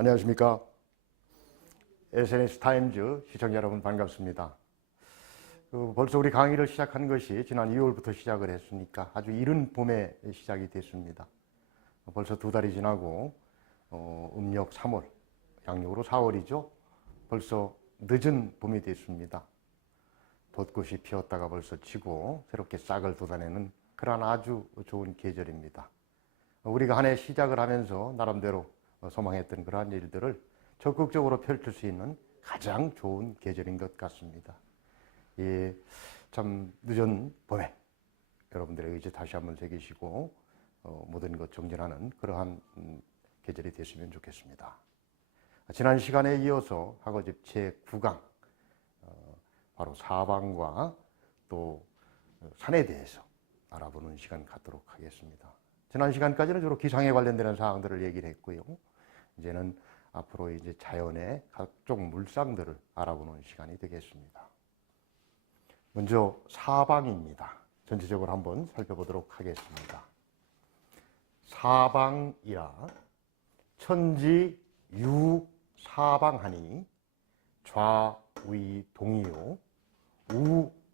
안녕하십니까. SNS타임즈 시청자 여러분 반갑습니다. 벌써 우리 강의를 시작한 것이 지난 2월부터 시작을 했으니까 아주 이른 봄에 시작이 됐습니다. 벌써 2달이 지나고 음력 3월, 양력으로 4월이죠. 벌써 늦은 봄이 됐습니다. 벚꽃이 피었다가 벌써 지고 새롭게 싹을 돋아내는 그런 아주 좋은 계절입니다. 우리가 한 해 시작을 하면서 나름대로 소망했던 그러한 일들을 적극적으로 펼칠 수 있는 가장 좋은 계절인 것 같습니다. 예, 참 늦은 봄에 여러분들의 의지 다시 한번 새기시고 모든 것 정진하는 그러한 계절이 됐으면 좋겠습니다. 지난 시간에 이어서 학어집 제9강 바로 사방과 또 산에 대해서 알아보는 시간 갖도록 하겠습니다. 지난 시간까지는 주로 기상에 관련되는 사항들을 얘기를 했고요. 이제는 앞으로 이제 자연의 각종 물상들을 알아보는 시간이 되겠습니다. 먼저 사방입니다. 전체적으로 한번 살펴보도록 하겠습니다. 사방이라 천지 유사방하니 좌의 동이요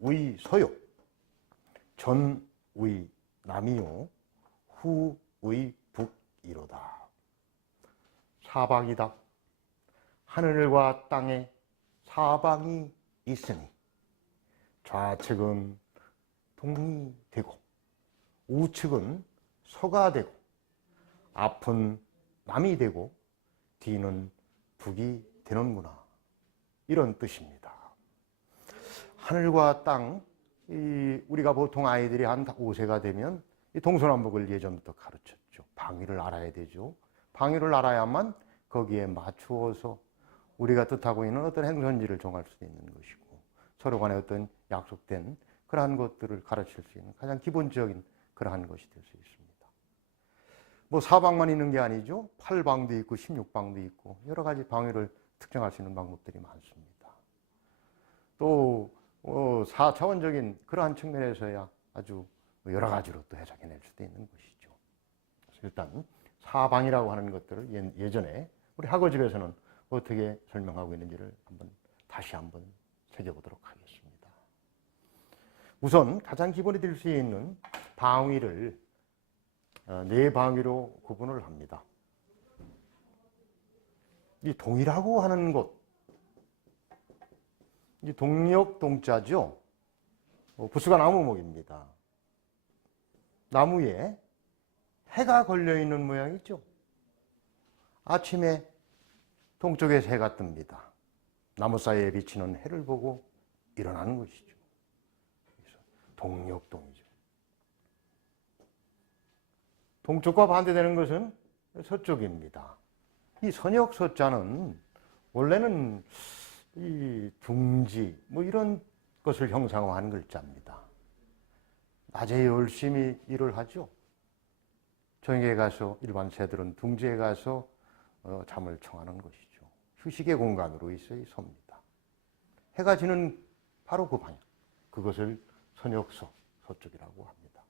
우의 서요 전의 남이요 후의 북이로다. 사방이다. 하늘과 땅에 사방이 있으니 좌측은 동이 되고 우측은 서가 되고 앞은 남이 되고 뒤는 북이 되는구나. 이런 뜻입니다. 하늘과 땅, 우리가 보통 아이들이 한 5세가 되면 이 동서남북을 예전부터 가르쳤죠. 방위를 알아야 되죠. 방위를 알아야만 거기에 맞추어서 우리가 뜻하고 있는 어떤 행선지를 정할 수 있는 것이고 서로 간에 어떤 약속된 그러한 것들을 가르칠 수 있는 가장 기본적인 그러한 것이 될 수 있습니다. 뭐 사방만 있는 게 아니죠. 8방도 있고 16방도 있고 여러 가지 방위를 특정할 수 있는 방법들이 많습니다. 또 4차원적인 그러한 측면에서야 아주 여러 가지로 또 해석해낼 수도 있는 것이죠. 그래서 일단 사방이라고 하는 것들을 예전에 우리 학어집에서는 어떻게 설명하고 있는지를 다시 한번 새겨보도록 하겠습니다. 우선 가장 기본이 될 수 있는 방위를 네 방위로 구분을 합니다. 이 동이라고 하는 곳, 이 동력 동자죠. 부수가 나무목입니다. 나무에 해가 걸려있는 모양이죠. 아침에 동쪽에서 해가 뜹니다. 나무 사이에 비치는 해를 보고 일어나는 것이죠. 그래서 동력동이죠. 동쪽과 반대되는 것은 서쪽입니다. 이 선역서자는 원래는 이 둥지 뭐 이런 것을 형상화한 글자입니다. 낮에 열심히 일을 하죠. 저녁에 가서 일반 새들은 둥지에 가서 잠을 청하는 것이죠. 휴식의 공간으로 있어야 섭니다. 해가 지는 바로 그 방향, 그것을 선역서, 서쪽이라고 합니다.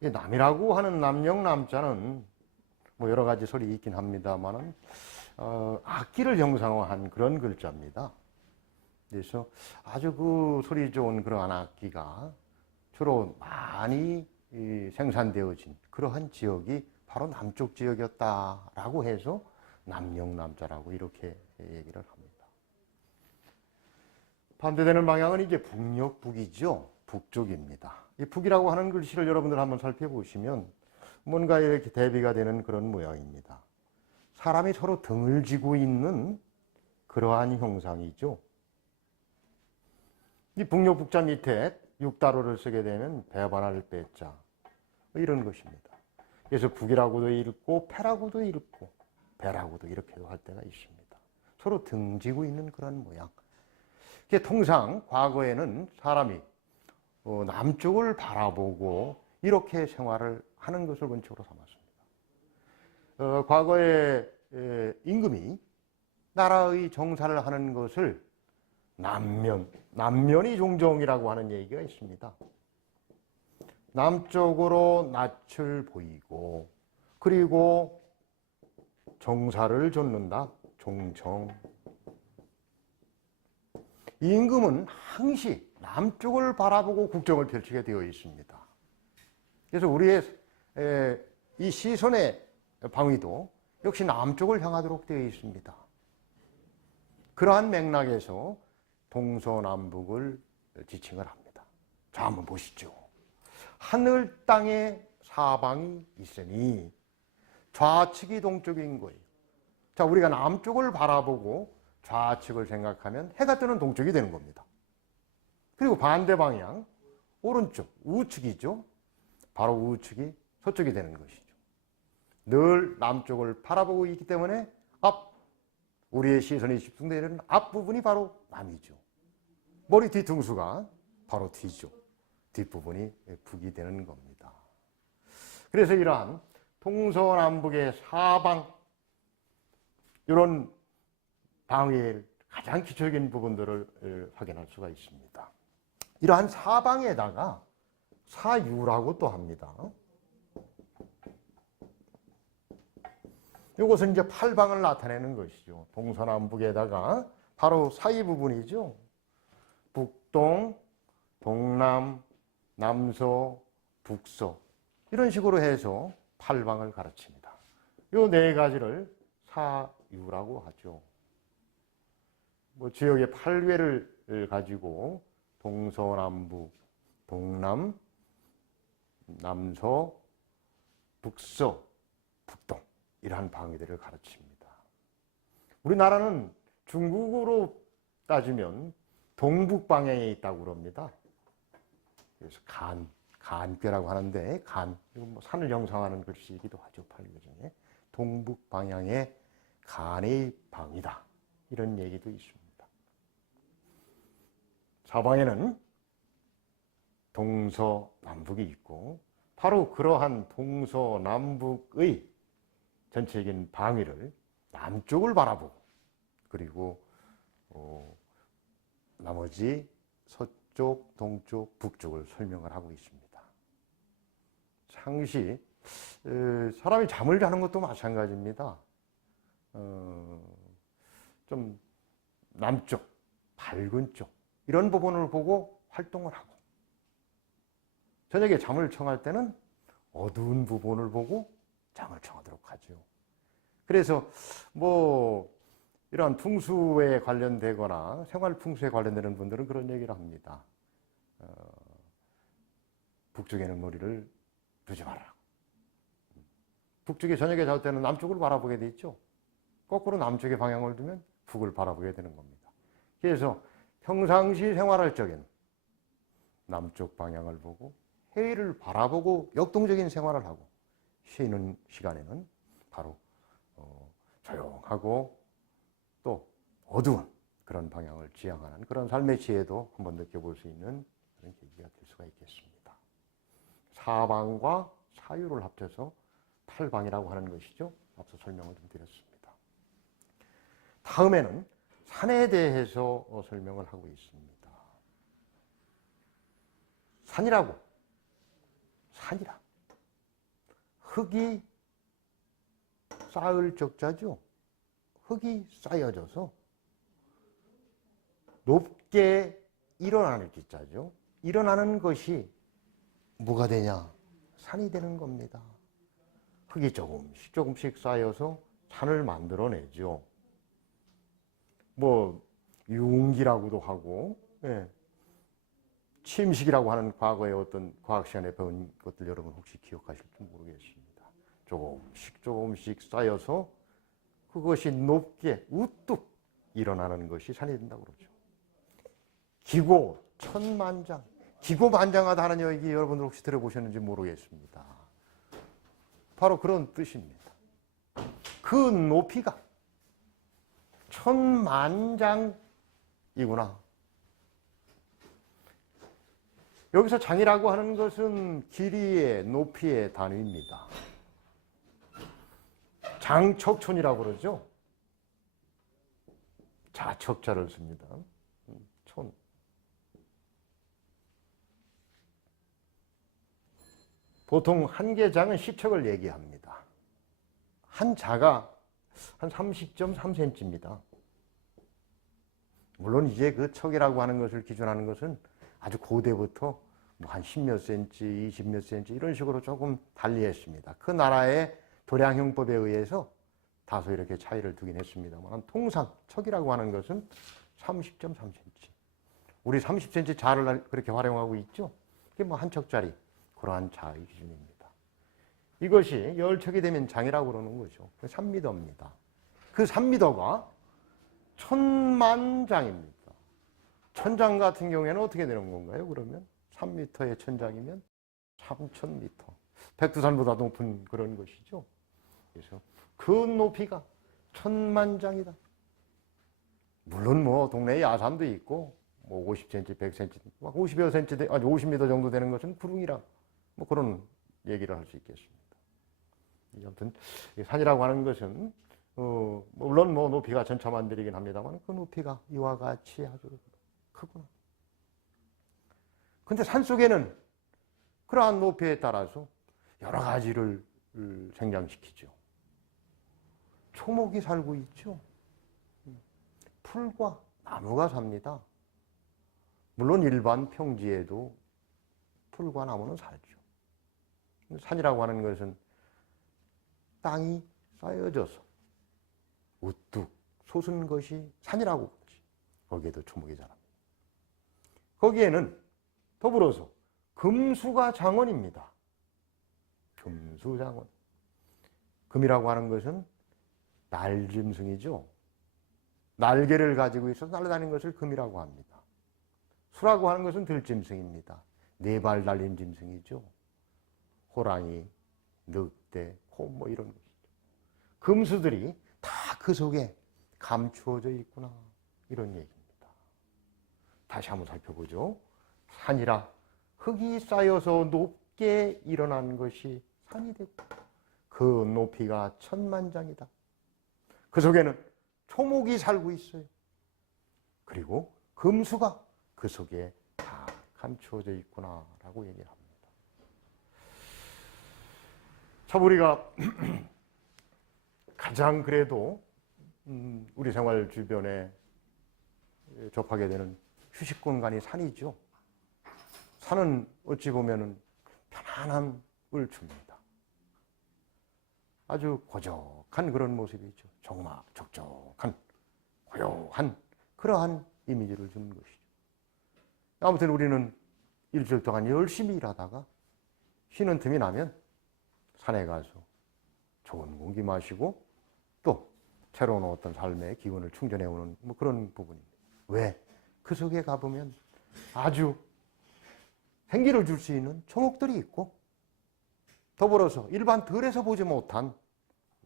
이 남이라고 하는 남령 남자는 뭐 여러 가지 설이 있긴 합니다만은 악기를 형상화한 그런 글자입니다. 그래서 아주 그 소리 좋은 그러한 악기가 주로 많이 생산되어진 그러한 지역이 바로 남쪽 지역이었다라고 해서 남령남자라고 이렇게 얘기를 합니다. 반대되는 방향은 이제 북녘 북이죠. 북쪽입니다. 이 북이라고 하는 글씨를 여러분들 한번 살펴보시면 뭔가 이렇게 대비가 되는 그런 모양입니다. 사람이 서로 등을 쥐고 있는 그러한 형상이죠. 이 북녘 북자 밑에 육다로를 쓰게 되면 배반할 배자 이런 것입니다. 그래서 북이라고도 읽고 패라고도 읽고 배라고도 이렇게도 할 때가 있습니다. 서로 등지고 있는 그런 모양. 통상 과거에는 사람이 남쪽을 바라보고 이렇게 생활을 하는 것을 원칙으로 삼았습니다. 과거에 임금이 나라의 정사를 하는 것을 남면이 종정이라고 하는 얘기가 있습니다. 남쪽으로 낯을 보이고 그리고 정사를 좇는다. 종정. 임금은 항시 남쪽을 바라보고 국정을 펼치게 되어 있습니다. 그래서 우리의 이 시선의 방위도 역시 남쪽을 향하도록 되어 있습니다. 그러한 맥락에서 동서남북을 지칭을 합니다. 자, 한번 보시죠. 하늘 땅에 사방이 있으니 좌측이 동쪽인 거예요. 자, 우리가 남쪽을 바라보고 좌측을 생각하면 해가 뜨는 동쪽이 되는 겁니다. 그리고 반대 방향, 오른쪽, 우측이죠. 바로 우측이 서쪽이 되는 것이죠. 늘 남쪽을 바라보고 있기 때문에 우리의 시선이 집중되는 앞부분이 바로 남이죠. 머리 뒤통수가 바로 뒤죠. 뒷부분이 북이 되는 겁니다. 그래서 이러한 동서남북의 사방, 이런 방위의 가장 기초적인 부분들을 확인할 수가 있습니다. 이러한 사방에다가 사유라고 또 합니다. 이것은 이제 팔방을 나타내는 것이죠. 동서남북에다가 바로 사이 부분이죠. 북동, 동남, 남서, 북서, 이런 식으로 해서 팔방을 가르칩니다. 이 네 가지를 사유라고 하죠. 지역의 8괴를 가지고 동서남북, 동남, 남서, 북서, 북동, 이러한 방위들을 가르칩니다. 우리나라는 중국으로 따지면 동북 방향에 있다고 그럽니다. 그래서 간괴라고 하는데, 이건 산을 형상하는 글씨이기도 하죠. 팔귀 중에 동북 방향의 간의 방이다, 이런 얘기도 있습니다. 사방에는 동서남북이 있고, 바로 그러한 동서남북의 전체적인 방위를 남쪽을 바라보고, 그리고 나머지 서쪽, 동쪽, 북쪽을 설명을 하고 있습니다. 상시 사람이 잠을 자는 것도 마찬가지입니다. 좀 남쪽, 밝은 쪽, 이런 부분을 보고 활동을 하고, 저녁에 잠을 청할 때는 어두운 부분을 보고 잠을 청하도록 하죠. 그래서 이런 풍수에 관련되거나 생활 풍수에 관련되는 분들은 그런 얘기를 합니다. 북쪽에는 머리를 두지 말아라. 북쪽에 저녁에 잘 때는 남쪽을 바라보게 돼 있죠. 거꾸로 남쪽에 방향을 두면 북을 바라보게 되는 겁니다. 그래서 평상시 생활할 적에는 남쪽 방향을 보고 해를 바라보고 역동적인 생활을 하고, 쉬는 시간에는 바로 조용하고 또 어두운 그런 방향을 지향하는 그런 삶의 지혜도 한번 느껴볼 수 있는 그런 계기가 될 수가 있겠습니다. 사방과 사유를 합쳐서 팔방이라고 하는 것이죠. 앞서 설명을 좀 드렸습니다. 다음에는 산에 대해서 설명을 하고 있습니다. 산이라 흙이 쌓을 적자죠. 흙이 쌓여져서 높게 일어나는 기자죠. 일어나는 것이 뭐가 되냐? 산이 되는 겁니다. 흙이 조금씩 쌓여서 산을 만들어내죠. 융기라고도 하고, 침식이라고 하는 과거의 어떤 과학 시간에 배운 것들 여러분 혹시 기억하실지 모르겠습니다. 조금씩 쌓여서 그것이 높게 우뚝 일어나는 것이 산이 된다고 그러죠. 기고 천만장, 기고만장하다 하는 얘기 여러분들 혹시 들어보셨는지 모르겠습니다. 바로 그런 뜻입니다. 그 높이가 천만장이구나. 여기서 장이라고 하는 것은 길이의, 높이의 단위입니다. 장척촌이라고 그러죠. 자척자를 씁니다. 촌. 보통 한 개장은 시척을 얘기합니다. 한 자가 한 30.3cm입니다. 물론 이제 그 척이라고 하는 것을 기준하는 것은 아주 고대부터 뭐 한 10몇 cm, 20몇 cm 이런 식으로 조금 달리했습니다. 그 나라의 도량형법에 의해서 다소 이렇게 차이를 두긴 했습니다만 통상 척이라고 하는 것은 30.3cm. 우리 30cm 자를 그렇게 활용하고 있죠. 그게 뭐 한 척짜리 그러한 자의 기준입니다. 이것이 열척이 되면 장이라고 그러는 거죠. 3m입니다. 그 3m가 1000만장입니다. 천장 같은 경우에는 어떻게 되는 건가요? 그러면 3m의 천장이면 3000m. 백두산보다 높은 그런 것이죠. 그래서 그 높이가 1000만장이다. 물론 뭐 동네에 야산도 있고 뭐 50cm, 100cm, 막 50여 cm, 아니 50m 정도 되는 것은 구릉이라 뭐 그런 얘기를 할 수 있겠습니다. 아무튼 산이라고 하는 것은 물론 뭐 높이가 천차만별이긴 합니다만 그 높이가 이와 같이 아주 크구나. 근데 산 속에는 그러한 높이에 따라서 여러 가지를 생장시키죠. 초목이 살고 있죠. 풀과 나무가 삽니다. 물론 일반 평지에도 풀과 나무는 살죠. 산이라고 하는 것은 땅이 쌓여져서 우뚝 솟은 것이 산이라고 그러지. 거기에도 초목이 자랍니다. 거기에는 더불어서 금수가 장원입니다. 금수장원. 금이라고 하는 것은 날짐승이죠. 날개를 가지고 있어서 날아다니는 것을 금이라고 합니다. 수라고 하는 것은 들짐승입니다. 네 발 달린 짐승이죠. 호랑이, 늑대, 코 뭐 이런 것이죠. 금수들이 다 그 속에 감추어져 있구나 이런 얘기입니다. 다시 한번 살펴보죠. 산이라 흙이 쌓여서 높게 일어난 것이 산이 되고 그 높이가 1000만장이다. 그 속에는 초목이 살고 있어요. 그리고 금수가 그 속에 다 감추어져 있구나라고 얘기를 합니다. 참 우리가 가장 그래도 우리 생활 주변에 접하게 되는 휴식 공간이 산이죠. 산은 어찌 보면은 편안함을 줍니다. 아주 고적한 그런 모습이죠. 적적한 고요한 그러한 이미지를 주는 것이죠. 아무튼 우리는 일주일 동안 열심히 일하다가 쉬는 틈이 나면 산에 가서 좋은 공기 마시고 또 새로운 어떤 삶의 기운을 충전해오는 뭐 그런 부분입니다. 왜? 그 속에 가보면 아주 생기를 줄 수 있는 초목들이 있고 더불어서 일반 들에서 보지 못한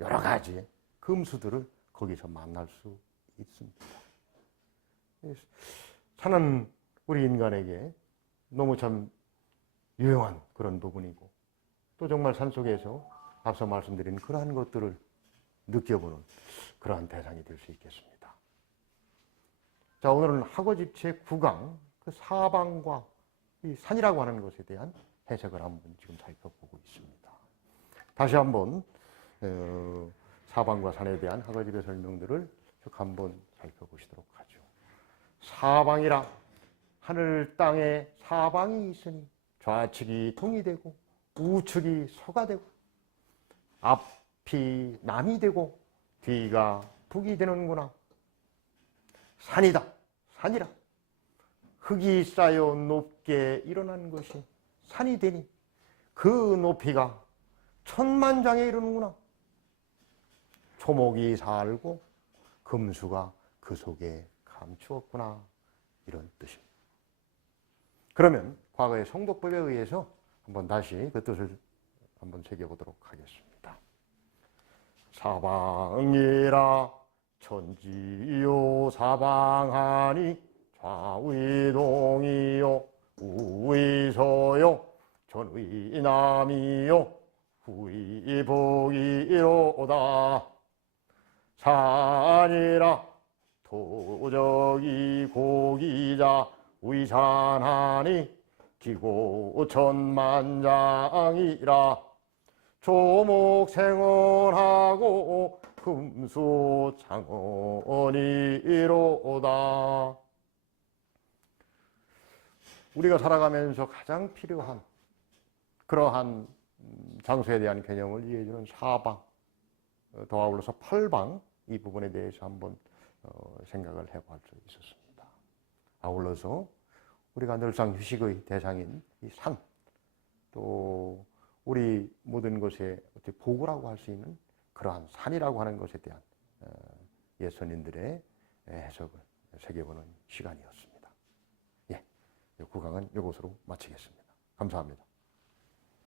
여러 가지의 금수들을 거기서 만날 수 있습니다. 산은 우리 인간에게 너무 참 유용한 그런 부분이고 또 정말 산속에서 앞서 말씀드린 그러한 것들을 느껴보는 그러한 대상이 될 수 있겠습니다. 자, 오늘은 학어집체 9강 그 사방과 이 산이라고 하는 것에 대한 해석을 한번 지금 살펴보고 있습니다. 다시 한번 사방과 산에 대한 학어집의 설명들을 쭉 한번 살펴보시도록 하죠. 사방이라 하늘 땅에 사방이 있으니 좌측이 동이 되고 우측이 서가 되고 앞이 남이 되고 뒤가 북이 되는구나. 산이다. 산이라. 흙이 쌓여 높게 일어난 것이 산이 되니 그 높이가 1000만장에 이르는구나. 초목이 살고 금수가 그 속에 감추었구나. 이런 뜻입니다. 그러면 과거의 성독법에 의해서 한번 다시 그 뜻을 한번 새겨보도록 하겠습니다. 사방이라 천지요 사방하니 좌의동이요 우의서요 전의남이요 후의북이로다. 산이라 도적이 고기자 위산하니 기고 천만장이라. 조목생원하고 금수장언이로다. 우리가 살아가면서 가장 필요한 그러한 장소에 대한 개념을 이해해주는 사방, 더 아울러서 팔방, 이 부분에 대해서 한번 생각을 해볼 수 있었습니다. 아울러서 우리가 늘상 휴식의 대상인 이 산, 또 우리 모든 것의 보고라고 할 수 있는 그러한 산이라고 하는 것에 대한 예선인들의 해석을 새겨보는 시간이었습니다. 예, 9강은 이것으로 마치겠습니다. 감사합니다.